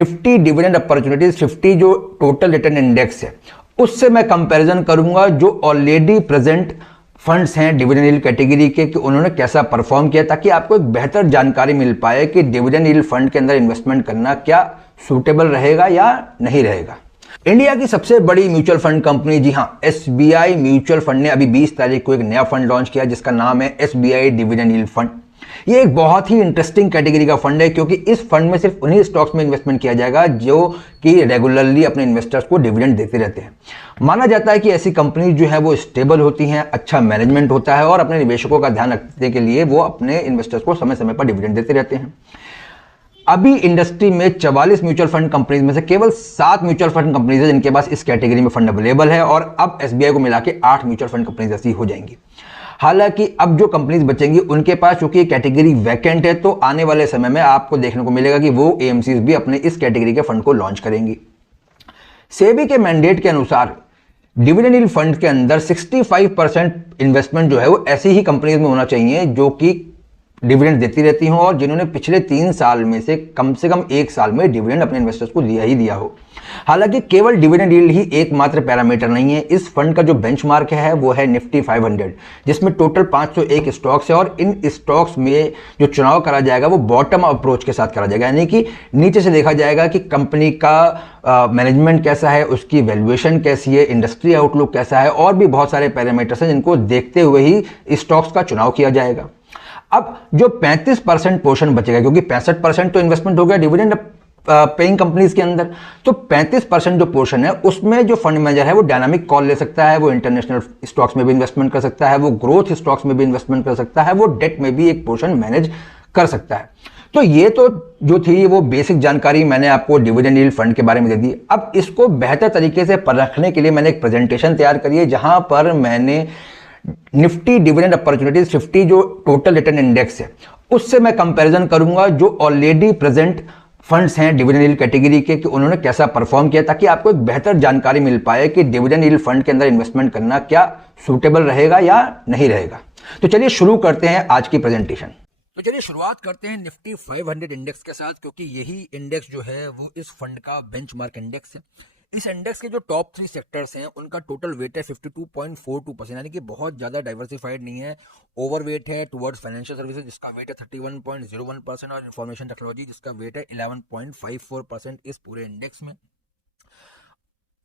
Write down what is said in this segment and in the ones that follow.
Nifty dividend opportunities 50 जो total return index है उससे मैं कंपैरिजन करूंगा जो ऑलरेडी प्रेजेंट फंड्स हैं डिविडेंड यील्ड कैटेगरी के कि उन्होंने कैसा परफॉर्म किया, ताकि आपको एक बेहतर जानकारी मिल पाए कि डिविडेंड यील्ड फंड के अंदर इन्वेस्टमेंट करना क्या सूटेबल रहेगा या नहीं रहेगा। इंडिया की सबसे बड़ी म्यूचुअल फंड कंपनी, जी हां, एसबीआई म्यूचुअल फंड ने अभी 20 तारीख को एक नया फंड लॉन्च किया जिसका नाम है एसबीआई डिविडेंड यील्ड फंड। ये एक बहुत ही इंटरेस्टिंग कैटेगरी का फंड है क्योंकि इस फंड में सिर्फ उन्हीं स्टॉक्स में इन्वेस्टमेंट किया जाएगा जो कि रेगुलरली अपने इन्वेस्टर्स को डिविडेंड देते रहते हैं। माना जाता है कि ऐसी कंपनी जो है वो स्टेबल होती हैं, अच्छा मैनेजमेंट होता है और अपने निवेशकों का ध्यान रखने के लिए वो अपने इन्वेस्टर्स को समय समय पर डिविडेंड देते रहते हैं। अभी इंडस्ट्री में 44 म्यूचुअल फंड कंपनीज में से केवल 7 म्यूचुअल फंड कंपनीज है जिनके पास इस कैटेगरी में फंड अवेलेबल है और अब एसबीआई को मिला के 8 म्यूचुअल फंड कंपनीज ऐसी हो जाएंगी। हालांकि अब जो कंपनीज बचेंगी उनके पास चूंकि कैटेगरी वैकेंट है तो आने वाले समय में आपको देखने को मिलेगा कि वो एएमसीज भी अपने इस कैटेगरी के फंड को लॉन्च करेंगी। सेबी के मैंडेट के अनुसार डिविडेंड यील्ड फंड के अंदर 65% इन्वेस्टमेंट जो है वो ऐसी ही कंपनीज में होना चाहिए जो कि डिविडेंड देती रहती हो और जिन्होंने पिछले 3 साल में से कम 1 साल में डिविडेंड अपने इन्वेस्टर्स को दिया ही दिया हो। हालांकि केवल डिविडेंड यील्ड ही एकमात्र पैरामीटर नहीं है। इस फंड का जो बेंचमार्क है वो है निफ्टी 500 जिसमें टोटल 501 स्टॉक्स है और इन स्टॉक्स में जो चुनाव करा जाएगा वो बॉटम अप्रोच के साथ करा जाएगा, यानी कि नीचे से देखा जाएगा कि कंपनी का मैनेजमेंट कैसा है, उसकी वैल्यूएशन कैसी है, इंडस्ट्री आउटलुक कैसा है और भी बहुत सारे पैरामीटर्स हैं जिनको देखते हुए ही स्टॉक्स का चुनाव किया जाएगा। अब जो 35% पोर्शन बचेगा, क्योंकि 65% तो इन्वेस्टमेंट हो गया डिविडेंड पेइंग कंपनीज के अंदर, तो 35% जो पोर्शन है उसमें जो फंड मैनेजर है वो डायनामिक कॉल ले सकता है, वो इंटरनेशनल स्टॉक्स में भी इन्वेस्टमेंट कर सकता है, वो ग्रोथ स्टॉक्स में भी इन्वेस्टमेंट कर सकता है, वो डेट में भी एक पोर्शन मैनेज कर सकता है। तो ये तो जो थी वो बेसिक जानकारी मैंने आपको डिविडेंड यील्ड फंड के बारे में दे दी। अब इसको बेहतर तरीके से परखने के लिए मैंने एक प्रेजेंटेशन तैयार करी है जहां पर मैंने निफ्टी डिविडेंड अपॉर्चुनिटीज 50 जो टोटल रिटर्न इंडेक्स है उससे मैं कंपैरिजन करूंगा जो ऑलरेडी प्रेजेंट फंड्स हैं डिविडेंड यील्ड कैटेगरी के कि उन्होंने कैसा परफॉर्म किया, ताकि आपको एक बेहतर जानकारी मिल पाए कि डिविडेंड यील्ड फंड के अंदर इन्वेस्टमेंट करना क्या सूटेबल रहेगा या नहीं रहेगा। तो चलिए शुरू करते हैं आज की प्रेजेंटेशन। तो चलिए शुरुआत करते हैं निफ्टी 500 इंडेक्स के साथ, क्योंकि यही इंडेक्स जो है वो इस फंड का बेंचमार्क इंडेक्स है। इस इंडेक्स के जो टॉप 3 सेक्टर्स हैं उनका टोटल वेट है 52.42%, यानी कि बहुत ज्यादा डाइवर्सिफाइड नहीं है। ओवरवेट है टुवर्ड्स फाइनेंशियल सर्विसेज जिसका वेट है 31.01% और इंफॉर्मेशन टेक्नोलॉजी जिसका वेट है 11.54% इस पूरे इंडेक्स में।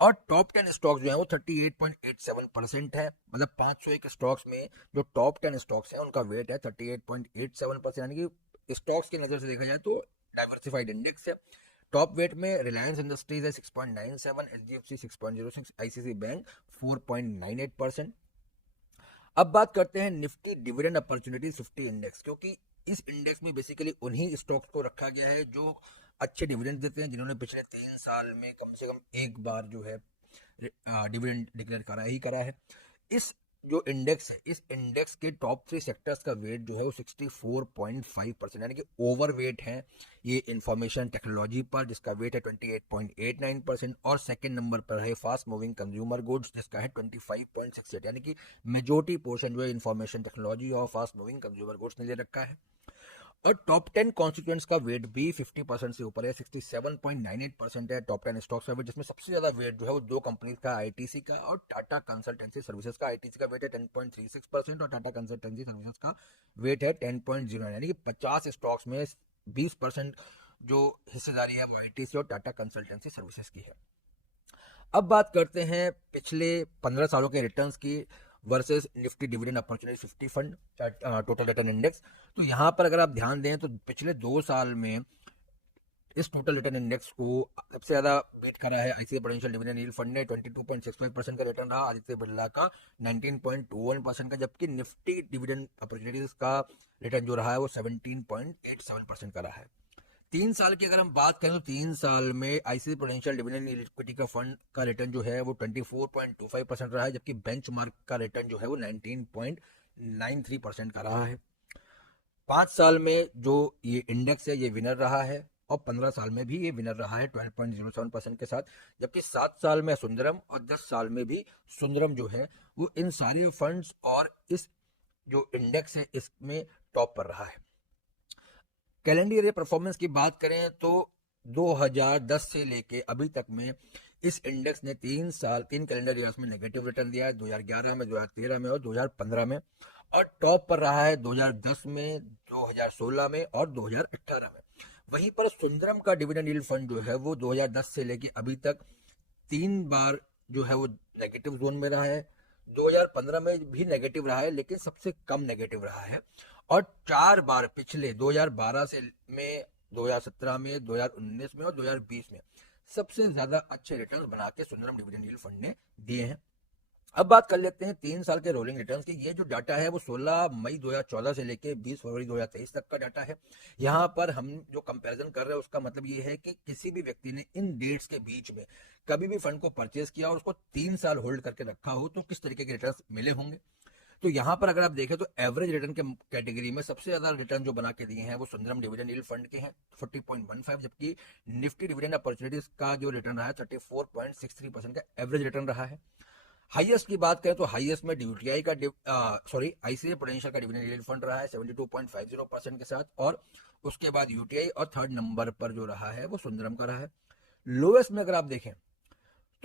और टॉप 10 स्टॉक्स जो है वो 38.87% है, मतलब 501 स्टॉक्स में जो टॉप 10 स्टॉक्स हैं उनका वेट है 38.87%, यानी कि स्टॉक्स की नजर से देखा जाए तो डाइवर्सिफाइड इंडेक्स है। टॉप वेट में रिलायंस इंडस्ट्रीज है 6.97, एचडीएफसी 6.06, आईसीसी बैंक 4.98%। अब बात करते हैं निफ्टी डिविडेंड अपॉर्चुनिटी 50 इंडेक्स, क्योंकि इस इंडेक्स में बेसिकली उन्हीं स्टॉक्स को रखा गया है जो अच्छे डिविडेंड देते हैं, जिन्होंने पिछले 3 साल में कम से कम एक बार जो है डिविडेंड डिक्लेयर करा ही करा है। इस जो इंडेक्स है इस इंडेक्स के टॉप 3 सेक्टर्स का वेट जो है वो 64.5%, यानी कि ओवर वेट है ये इंफॉर्मेशन टेक्नोलॉजी पर जिसका वेट है 28.89% और सेकंड नंबर पर है फास्ट मूविंग कंज्यूमर गुड्स जिसका है 25.68, यानी कि मेजोरिटी पोर्शन जो है इंफॉर्मेशन टेक्नोलॉजी और फास्ट मूविंग कंज्यूमर गुड्स ने ले रखा है। और टॉप 10 कॉन्स्टिट्यूएंट्स का वेट भी 50% से ऊपर है, 67.98% है टॉप 10 स्टॉक्स का वेट, जिसमें सबसे ज्यादा वेट जो है वो 2 कंपनीज का, आईटीसी का और टाटा कंसल्टेंसी सर्विसेज का। आईटीसी का वेट है 10.36% और टाटा कंसल्टेंसी सर्विसेज का वेट है 10.09, यानी कि 50 स्टॉक्स में 20% जो हिस्सेदारी है वो आईटीसी और टाटा कंसल्टेंसी सर्विसेज की है। अब बात करते हैं पिछले 15 सालों के रिटर्न्स की versus Nifty dividend opportunity 50 fund total return index. तो यहाँ पर अगर आप ध्यान दें तो पिछले 2 साल में इस टोटल रिटर्न इंडेक्स को सबसे ज्यादा बीट करा है ICI prudential dividend yield fund ने, 22.65% का रिटर्न रहा, आदित्य बिरला का 19.21% का, जबकि निफ्टी डिविडेंड अपॉर्चुनिटीज का रिटर्न जो रहा है वो 17.87% का रहा है। 3 साल की अगर हम बात करें तो 3 साल में आईसीआई प्रूडेंशियल डिविडेंड इक्विटी का फंड का रिटर्न जो है वो 24.25% रहा है, जबकि बेंचमार्क का रिटर्न जो है वो 19.93% का रहा है। 5 साल में जो ये इंडेक्स है ये विनर रहा है और 15 साल में भी ये विनर रहा है 12.07% के साथ, जबकि 7 साल में सुंदरम और 10 साल में भी सुंदरम जो है वो इन सारे फंड्स और इस जो इंडेक्स है इसमें टॉप पर रहा है। कैलेंडर ईयर परफॉर्मेंस की बात करें तो 2010 से लेके अभी तक में इस इंडेक्स ने 3 कैलेंडर ईयर्स में नेगेटिव रिटर्न दिया है, 2011 में, 2013 में और 2015 में। और टॉप पर रहा है 2010 में, 2016 में और 2018 में। वहीं पर सुंदरम का डिविडेंड यील्ड फंड जो है वो 2010 से लेके अभी तक 3 बार जो है वो नेगेटिव जोन में रहा है। 2015 में भी नेगेटिव रहा है, लेकिन सबसे कम नेगेटिव रहा है। और 4 बार पिछले 2012 से में, 2017 में, 2019 में और 2020 में सबसे ज्यादा अच्छे रिटर्न्स बना के सुंदरम डिविडेंड यील्ड फंड ने दिए हैं। अब बात कर लेते हैं 3 साल के रोलिंग रिटर्न्स की। ये जो डाटा है वो 16 मई 2014 से लेके 20 फरवरी 2023 तक का डाटा है। यहाँ पर हम जो कंपैरिजन कर रहे हैं उसका मतलब ये है कि किसी भी व्यक्ति ने इन डेट्स के बीच में कभी भी फंड को परचेज किया और उसको 3 साल होल्ड करके रखा हो तो किस तरीके के रिटर्न्स मिले होंगे। तो यहाँ पर अगर आप देखें तो एवरेज रिटर्न के कैटेगरी में सबसे ज्यादा रिटर्न जो बना के दिए हैं वो सुंदरम डिविडेंड यील्ड फंड के हैं 40.15, जबकि निफ्टी डिविडेंड अपॉर्चुनिटीज का जो रिटर्न रहा है 34.63% का एवरेज रिटर्न रहा है। हाईएस्ट की बात करें तो हाईएस्ट में यूटीआई का आईसीआई प्रूडेंशियल का डिविडेंड यील्ड फंड रहा है 72.50% के साथ, और उसके बाद यूटीआई और थर्ड नंबर पर जो रहा है वो सुंदरम का रहा है। लोएस्ट में अगर आप देखें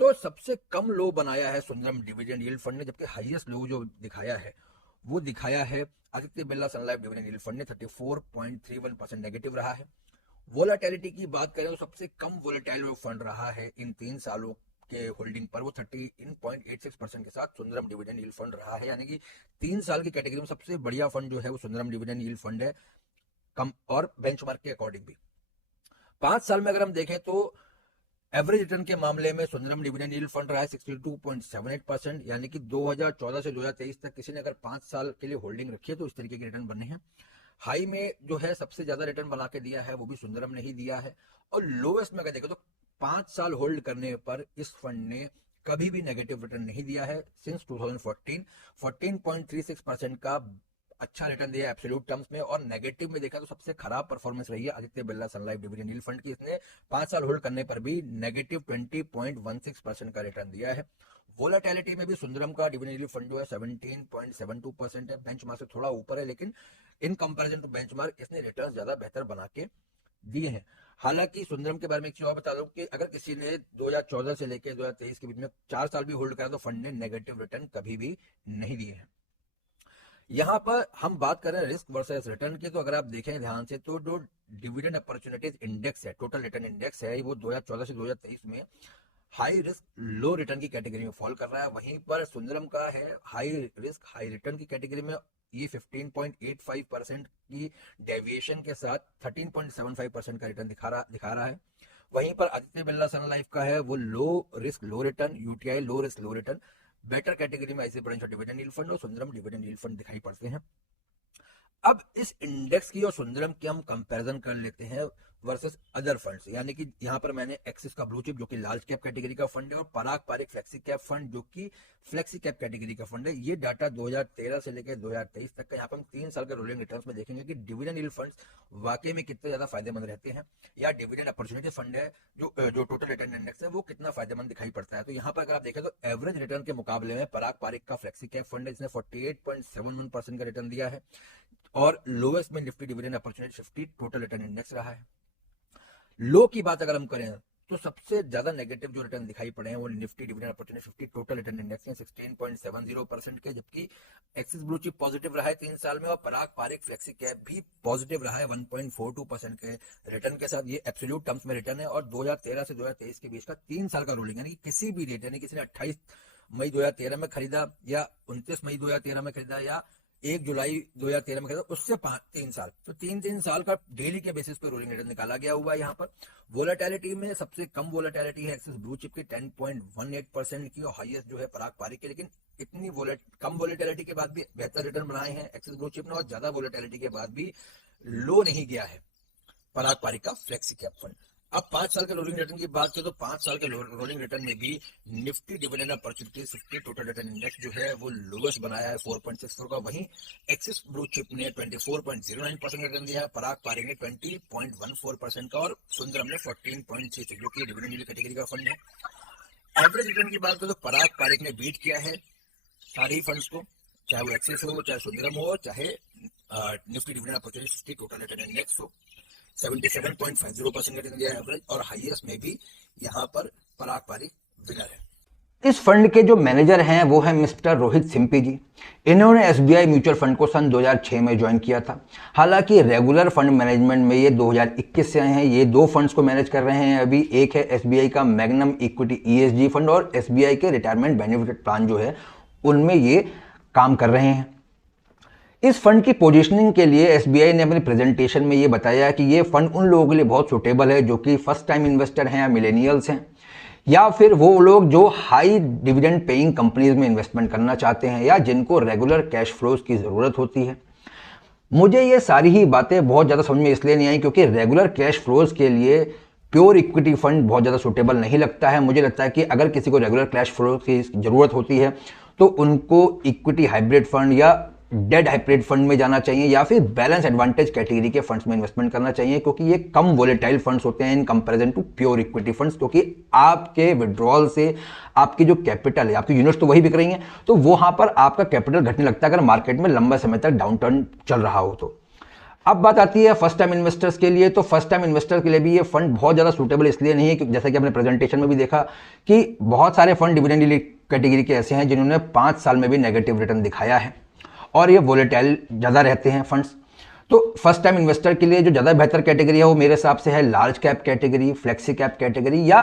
तो सबसे कम लो बनाया है सुंदरम डिविडेंड यील्ड फंड ने, जबकि हाईएस्ट लो जो दिखाया है वो दिखाया है आदित्य बिरला सन लाइफ डिविडेंड यील्ड फंड ने 34.31% नेगेटिव रहा है। वोलेटिलिटी की बात करें तो सबसे कम वोलेटाइल फंड रहा है इन 3 सालों के होल्डिंग पर, वो 13.86% के साथ सुंदरम डिविडेंड यील्ड फंड रहा है। यानी कि 3 साल की कैटेगरी में सबसे बढ़िया फंड जो है वो सुंदरम डिविडेंड यील्ड फंड है, कम और बेंचमार्क के अकॉर्डिंग भी। 5 साल में अगर हम देखें तो एवरेज रिटर्न के मामले में सुंदरम डिविडेंड यील्ड फंड रहा है 62.78%, यानी कि 2014 से 2023 तक किसी ने अगर 5 साल के लिए होल्डिंग रखी है तो इस तरीके के रिटर्न बने हैं। हाई में जो है सबसे ज्यादा रिटर्न बना के दिया है वो भी सुंदरम ने ही दिया है, और लोएस्ट में अगर देखें तो 5 साल होल्ड करने पर इस फंड ने कभी भी नेगेटिव रिटर्न नहीं दिया है सिंस 2014। 14.36% का अच्छा रिटर्न दिया एब्सोल्यूट टर्म्स में, और नेगेटिव में देखा तो सबसे खराब परफॉर्मेंस रही है आदित्य बिरला सन लाइफ डिविडेंड यील्ड फंड की। इसने 5 साल होल्ड करने पर भी नेगेटिव 20.16% का रिटर्न दिया है। वोलेटिलिटी में भी सुंदरम का डिविडेंड यील्ड फंड जो है 17.72% है, बेंचमार्क से थोड़ा ऊपर है, लेकिन इन कंपैरिजन टू बेंचमार्क इसने रिटर्न ज्यादा बेहतर बना के दिए हैं। हालांकि सुंदरम के बारे में एक चीज और बता दूं कि अगर किसी ने 2014 से लेकर 2023 के बीच में 4 साल भी होल्ड करा तो फंड ने नेगेटिव रिटर्न कभी भी नहीं दिए हैं। यहाँ पर हम बात कर रहे हैं रिस्क वर्सेस रिटर्न की, तो अगर आप देखें ध्यान से तो जो डिविडेंड अपॉर्चुनिटीज इंडेक्स है, टोटल रिटर्न इंडेक्स है, वो 2014 से 2023 में हाई रिस्क लो रिटर्न की कैटेगरी में फॉल कर रहा है। वहीं पर सुंदरम का है हाई रिस्क हाई रिटर्न की कैटेगरी में, ये 15.85% की डेविएशन के साथ 13.75% का रिटर्न दिखा रहा है। वहीं पर आदित्य बिरला सन लाइफ का है वो लो रिस्क लो रिटर्न, यूटीआई लो रिस्क लो रिटर्न, बेटर कैटेगरी में ICI prudential dividend yield fund और सुंदरम डिविडेंड यील्ड फंड दिखाई पड़ते हैं। अब इस इंडेक्स की और सुंदरम की हम कंपैरिजन कर लेते हैं वर्सेस अदर फंड्स, यानी कि यहाँ पर मैंने एक्सिस का ब्लू चिप जो कि लार्ज कैप कैटेगरी का फंड है, और पराग पारिक फ्लेक्सी कैप फंड जो कि फ्लेक्सी कैप कैटेगरी का फंड है। ये डाटा 2013 से लेकर 2023 तक का यहाँ पर हम 3 साल के रोलिंग रिटर्न्स में देखेंगे कि डिविडेंड यील्ड फंड्स वाकई में कितने ज्यादा फायदेमंद रहते हैं, या डिविडेंड अपॉर्चुनिटी फंड है जो टोटल रिटर्न इंडेक्स है वो कितना फायदेमंद दिखाई पड़ता है। तो यहाँ पर अगर आप देखें तो एवरेज रिटर्न के मुकाबले में पराग पारिक का फ्लेक्सी कैप फंड है, इसने 48.71% का रिटर्न दिया है, और लोएस्ट में Nifty dividend opportunity 50 total return index रहा है। लो की बात अगर हम करें तो सबसे ज्यादा नेगेटिव जो रिटर्न दिखाई पड़े हैं वो Nifty dividend opportunity 50 total return index में 16.70% के, जबकि एक्सिस ब्लू चिप पॉजिटिव रहा है 3 साल में, और पराग पारिक फ्लेक्सी कैप भी पॉजिटिव रहा है 1.42% के रिटर्न के साथ। ये एब्सोल्यूट टर्म्स में रिटर्न है, और 2013 से 2023 के बीच का 3 साल का रोलिंग, यानी कि किसी भी डेट, यानी किसी ने 28 मई 2013 में खरीदा या 29 मई 2013 में खरीदा या 1 जुलाई 2013 में खरीदा, उससे 3 साल, तो 3 साल का डेली के बेसिस पे रोलिंग रिटर्न निकाला गया हुआ है। यहाँ पर वोलेटिलिटी में सबसे कम वोलेटिलिटी है एक्सिस ब्लू चिप की 10.18% की, और हाईएस्ट जो है पराग पारिक की, लेकिन इतनी कम वोलेटिलिटी के बाद भी बेहतर रिटर्न बनाए हैं एक्सिस ब्लू चिप ने, और ज्यादा वोलेटिलिटी के बाद भी लो नहीं गया है पराग पारिक का फ्लेक्सी कैप फंड। अब 5 साल के रोलिंग रिटर्न की बात करें तो 5 साल के रोलिंग रिटर्न में भी Nifty dividend opportunity 50 total return index जो है वो लोएस्ट बनाया है 4.64 का। वहीं एक्सिस ब्लू चिप ने 24.09% रिटर्न दिया है, पराग पारिक ने 20.14% का, और सुंदरम ने 14.36, जो कि डिविडेंड यील्ड कैटेगरी का फंड है। एवरेज रिटर्न की बात करें तो पराग पारिक ने बीट किया है सारे ही फंड्स को, चाहे वो एक्सिस हो, चाहे सुंदरम हो, चाहे Nifty dividend opportunity 50 total return index हो। 77.50% का रिटर्न दिया है एवरेज, और हाईएस्ट में भी यहाँ पर पराग पारी विनर है। इस फंड के जो मैनेजर हैं वो हैं मिस्टर रोहित सिंपी जी। इन्होंने एसबीआई म्यूचुअल फंड को सन 2006 में ज्वाइन किया था। हालांकि रेगुलर फंड मैनेजमेंट में ये 2021 से आए हैं। ये दो फंड्स को मैनेज कर रहे हैं अभी। एक है एसबीआई का मैग्नम इक्विटी ईएसजी फंड, और एसबीआई के रिटायरमेंट बेनिफिट प्लान जो है उनमें ये काम कर रहे हैं। इस फंड की पोजीशनिंग के लिए एसबीआई ने अपनी प्रेजेंटेशन में ये बताया कि ये फंड उन लोगों के लिए बहुत सुटेबल है जो कि फर्स्ट टाइम इन्वेस्टर हैं या मिलेनियल्स हैं, या फिर वो लोग जो हाई डिविडेंड पेइंग कंपनीज में इन्वेस्टमेंट करना चाहते हैं, या जिनको रेगुलर कैश फ्लोज की ज़रूरत होती है। मुझे ये सारी ही बातें बहुत ज़्यादा समझ में इसलिए नहीं आई क्योंकि रेगुलर कैश फ्लोज के लिए प्योर इक्विटी फंड बहुत ज़्यादा सुटेबल नहीं लगता है। मुझे लगता है कि अगर किसी को रेगुलर कैश फ्लो की ज़रूरत होती है तो उनको इक्विटी हाइब्रिड फंड या डेड हाइब्रिड फंड में जाना चाहिए, या फिर बैलेंस एडवांटेज कैटेगरी के फंड्स में इन्वेस्टमेंट करना चाहिए, क्योंकि ये कम वोलेटाइल फंड्स होते हैं in comparison to pure equity funds. क्योंकि आपके विड्रॉल से आपकी जो कैपिटल है, आपकी यूनिट्स तो वही बिक रही हैं, तो वहां पर आपका कैपिटल घटने लगता है अगर मार्केट में लंबा समय तक डाउन टर्न चल रहा हो तो। अब बात आती है फर्स्ट टाइम इन्वेस्टर्स के लिए। तो फर्स्ट टाइम इन्वेस्टर के लिए भी ये फंड बहुत ज़्यादा सूटेबल इसलिए नहीं है क्योंकि जैसा कि आपने प्रेजेंटेशन में भी देखा कि बहुत सारे फंड डिविडेंड कैटेगरी के ऐसे हैं जिन्होंने 5 साल में भी नेगेटिव रिटर्न दिखाया है, और ये वोलेटाइल ज़्यादा रहते हैं फंड्स। तो फर्स्ट टाइम इन्वेस्टर के लिए जो ज़्यादा बेहतर कैटेगरी है वो मेरे हिसाब से है large cap category, flexi cap category, या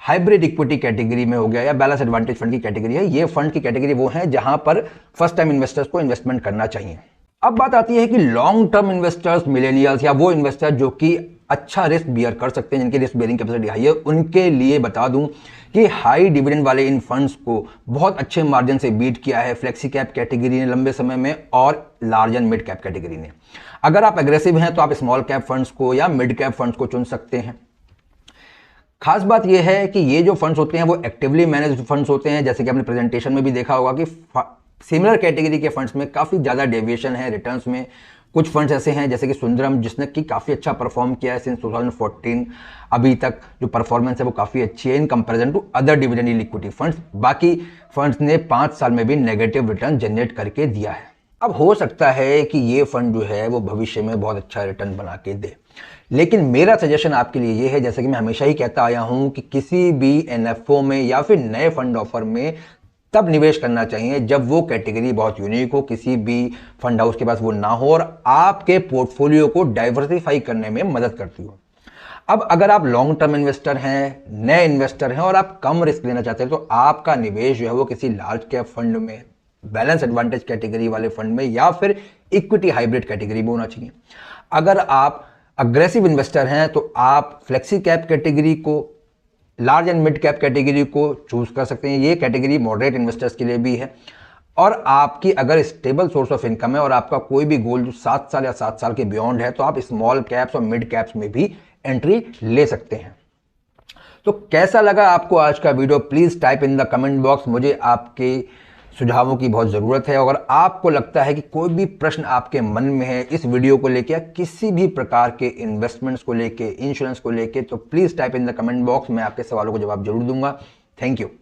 हाइब्रिड इक्विटी कैटेगरी में हो गया, या बैलेंस एडवांटेज फंड की कैटेगरी है। ये फंड की कैटेगरी वो है जहां पर फर्स्ट टाइम इन्वेस्टर्स को इन्वेस्टमेंट करना चाहिए। अब बात आती है कि लॉन्ग टर्म इन्वेस्टर्स, मिलेनियल्स, या वो इन्वेस्टर जो कि अच्छा रिस्क बियर कर सकते हैं, जिनकी रिस्क बेयरिंग कैपेसिटी हाई है, उनके लिए बता दूं कि हाई डिविडेंड वाले इन फंड्स को बहुत अच्छे मार्जिन से बीट किया है फ्लेक्सी कैप कैटेगरी ने लंबे समय में, और large and mid cap category ने। अगर आप एग्रेसिव हैं तो आप स्मॉल कैप फंड्स को या मिड कैप फंड्स को चुन सकते हैं। खास बात यह है कि ये जो फंड्स होते हैं वो एक्टिवली मैनेज्ड फंड्स होते हैं। जैसे कि आपने प्रेजेंटेशन में भी देखा होगा कि सिमिलर कैटेगरी के फंड्स में काफ़ी ज़्यादा डेविएशन है रिटर्न्स में। कुछ फंड्स ऐसे हैं जैसे कि सुंदरम, जिसने कि काफ़ी अच्छा परफॉर्म किया है सिंस 2014 अभी तक। जो परफॉर्मेंस है वो काफ़ी अच्छी है in comparison to other dividend equity funds. बाकी फंड्स ने 5 साल में भी नेगेटिव रिटर्न जनरेट करके दिया है। अब हो सकता है कि ये फंड जो है वो भविष्य में बहुत अच्छा रिटर्न बना के दे, लेकिन मेरा सजेशन आपके लिए ये है, जैसे कि मैं हमेशा ही कहता आया हूं, कि किसी भी एनएफओ में या फिर नए फंड ऑफर में तब निवेश करना चाहिए जब वो कैटेगरी बहुत यूनिक हो, किसी भी फंड हाउस के पास वो ना हो, और आपके पोर्टफोलियो को डाइवर्सिफाई करने में मदद करती हो। अब अगर आप लॉन्ग टर्म इन्वेस्टर हैं, नए इन्वेस्टर हैं, और आप कम रिस्क लेना चाहते हैं, तो आपका निवेश जो है वो किसी लार्ज कैप फंड में, बैलेंस एडवांटेज कैटेगरी वाले फंड में, या फिर इक्विटी हाइब्रिड कैटेगरी में होना चाहिए। अगर आप अग्रेसिव इन्वेस्टर हैं तो आप फ्लेक्सी कैप कैटेगरी को, large and mid cap category को चूज कर सकते हैं। ये कैटेगरी मॉडरेट इन्वेस्टर्स के लिए भी है। और आपकी अगर स्टेबल सोर्स ऑफ इनकम है और आपका कोई भी गोल जो 7 साल या 7 साल के बियॉन्ड है, तो आप स्मॉल कैप्स और मिड कैप्स में भी एंट्री ले सकते हैं। तो कैसा लगा आपको आज का video? Please type in the comment box. मुझे आपके सुझावों की बहुत ज़रूरत है। अगर आपको लगता है कि कोई भी प्रश्न आपके मन में है इस वीडियो को लेकर, किसी भी प्रकार के इन्वेस्टमेंट्स को लेके, इंश्योरेंस को लेके, तो please type in the comment box. मैं आपके सवालों को जवाब जरूर दूंगा। Thank you.